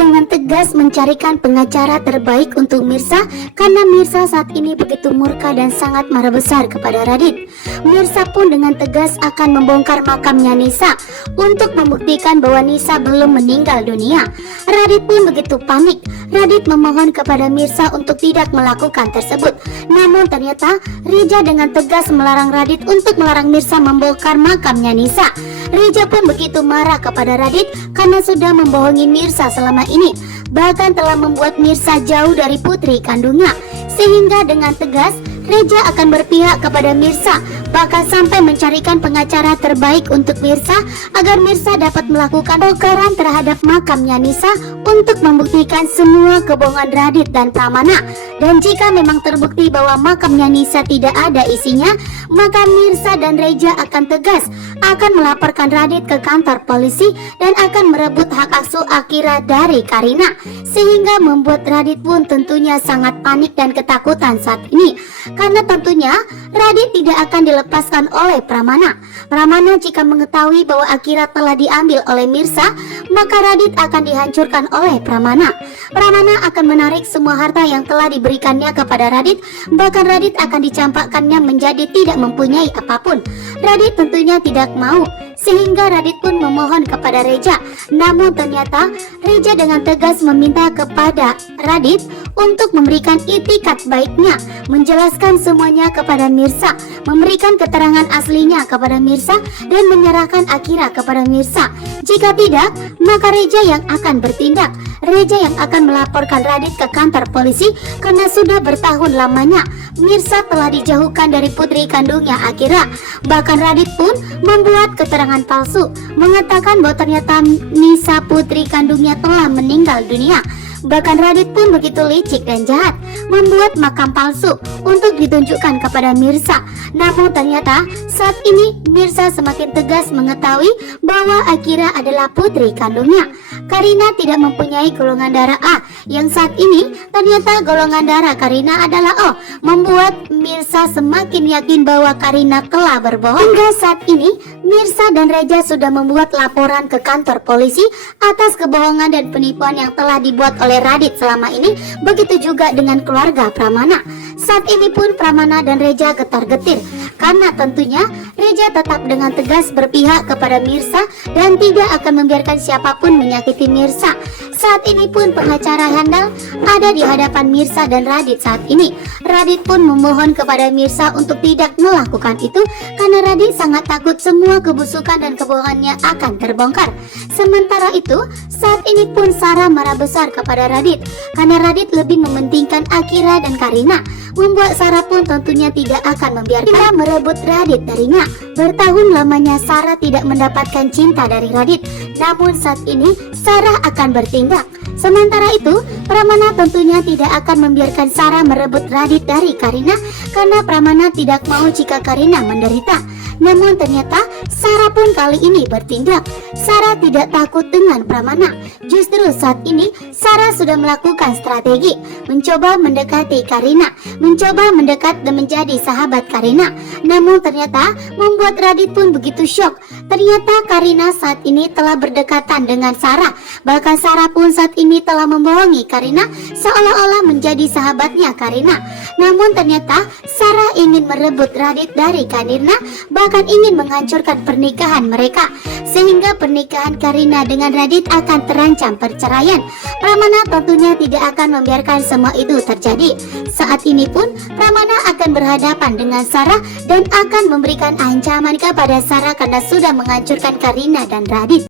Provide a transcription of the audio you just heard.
dengan tegas mencarikan pengacara terbaik untuk Mirsa karena Mirsa saat ini begitu murka dan sangat marah besar kepada Radit. Mirsa pun dengan tegas akan membongkar makamnya Nisa untuk membuktikan bahwa Nisa belum meninggal dunia. Radit pun begitu panik. Radit memohon kepada Mirsa untuk tidak melakukan tersebut. Namun ternyata Rija dengan tegas melarang Radit untuk melarang Mirsa membongkar makamnya Nisa. Rija pun begitu marah kepada Radit karena sudah membohongi Mirsa selama ini, bahkan telah membuat Mirsa jauh dari putri kandungnya. Sehingga dengan tegas Rija akan berpihak kepada Mirsa, bahkan sampai mencarikan pengacara terbaik untuk Mirsa agar Mirsa dapat melakukan bongkaran terhadap makamnya Nisa untuk membuktikan semua kebohongan Radit dan Pramana. Dan jika memang terbukti bahwa makamnya Nisa tidak ada isinya, maka Mirsa dan Rija akan tegas akan melaporkan Radit ke kantor polisi dan akan merebut hak asuh Akira dari Karina, sehingga membuat Radit pun tentunya sangat panik dan ketakutan saat ini. Karena tentunya Radit tidak akan dilepaskan oleh Pramana. Pramana jika mengetahui bahwa Akira telah diambil oleh Mirsa, maka Radit akan dihancurkan oleh Pramana. Pramana akan menarik semua harta yang telah diberikannya kepada Radit, bahkan Radit akan dicampakkannya menjadi tidak mempunyai apapun. Radit tentunya tidak mau, sehingga Radit pun memohon kepada Rija. Namun ternyata Rija dengan tegas meminta kepada Radit untuk memberikan itikat baiknya, menjelaskan semuanya kepada Mirsa, memberikan keterangan aslinya kepada Mirsa, dan menyerahkan Akira kepada Mirsa. Jika tidak, maka Rija yang akan bertindak. Rija yang akan melaporkan Radit ke kantor polisi karena sudah bertahun lamanya Mirsa telah dijauhkan dari putri kandungnya Akira. Bahkan Radit pun membuat keterangan palsu, mengatakan bahwa ternyata Nisa putri kandungnya telah meninggal dunia. Bahkan Radit pun begitu licik dan jahat, membuat makam palsu untuk ditunjukkan kepada Mirsa. Namun ternyata saat ini Mirsa semakin tegas mengetahui bahwa Akira adalah putri kandungnya. Karina tidak mempunyai golongan darah A, yang saat ini ternyata golongan darah Karina adalah O, membuat Mirsa semakin yakin bahwa Karina telah berbohong. Hingga saat ini Mirsa dan Reza sudah membuat laporan ke kantor polisi atas kebohongan dan penipuan yang telah dibuat oleh Radit selama ini. Begitu juga dengan keluarga Pramana. Saat ini pun Pramana dan Reza getar-getir karena tentunya Reza tetap dengan tegas berpihak kepada Mirsa dan tidak akan membiarkan siapapun menyakiti Mirsa. Saat ini pun pengacara handal ada di hadapan Mirsa dan Radit saat ini. Radit pun memohon kepada Mirsa untuk tidak melakukan itu karena Radit sangat takut semua kebusukan dan kebohongannya akan terbongkar. Sementara itu, saat ini pun Sarah marah besar kepada Radit karena Radit lebih mementingkan Akira dan Karina, membuat Sarah pun tentunya tidak akan membiarkan merebut Radit darinya. Bertahun lamanya Sarah tidak mendapatkan cinta dari Radit, namun saat ini Sarah akan bertindak. Sementara itu, Pramana tentunya tidak akan membiarkan Sarah merebut Radit dari Karina karena Pramana tidak mau jika Karina menderita. Namun ternyata Sarah pun kali ini bertindak. Sarah tidak takut dengan Pramana. Justru saat ini Sarah sudah melakukan strategi, mencoba mendekati Karina, mencoba mendekat dan menjadi sahabat Karina. Namun ternyata membuat Radit pun begitu syok. Ternyata Karina saat ini telah berdekatan dengan Sarah. Bahkan Sarah pun saat ini telah membohongi Karina seolah-olah menjadi sahabatnya Karina. Namun ternyata Sarah ingin merebut Radit dari Karina, bahkan ingin menghancurkan pernikahan mereka, sehingga pernikahan Karina dengan Radit akan terancam perceraian. Pramana tentunya tidak akan membiarkan semua itu terjadi. Saat ini pun Pramana akan berhadapan dengan Sarah dan akan memberikan ancaman kepada Sarah karena sudah menghancurkan Karina dan Radit.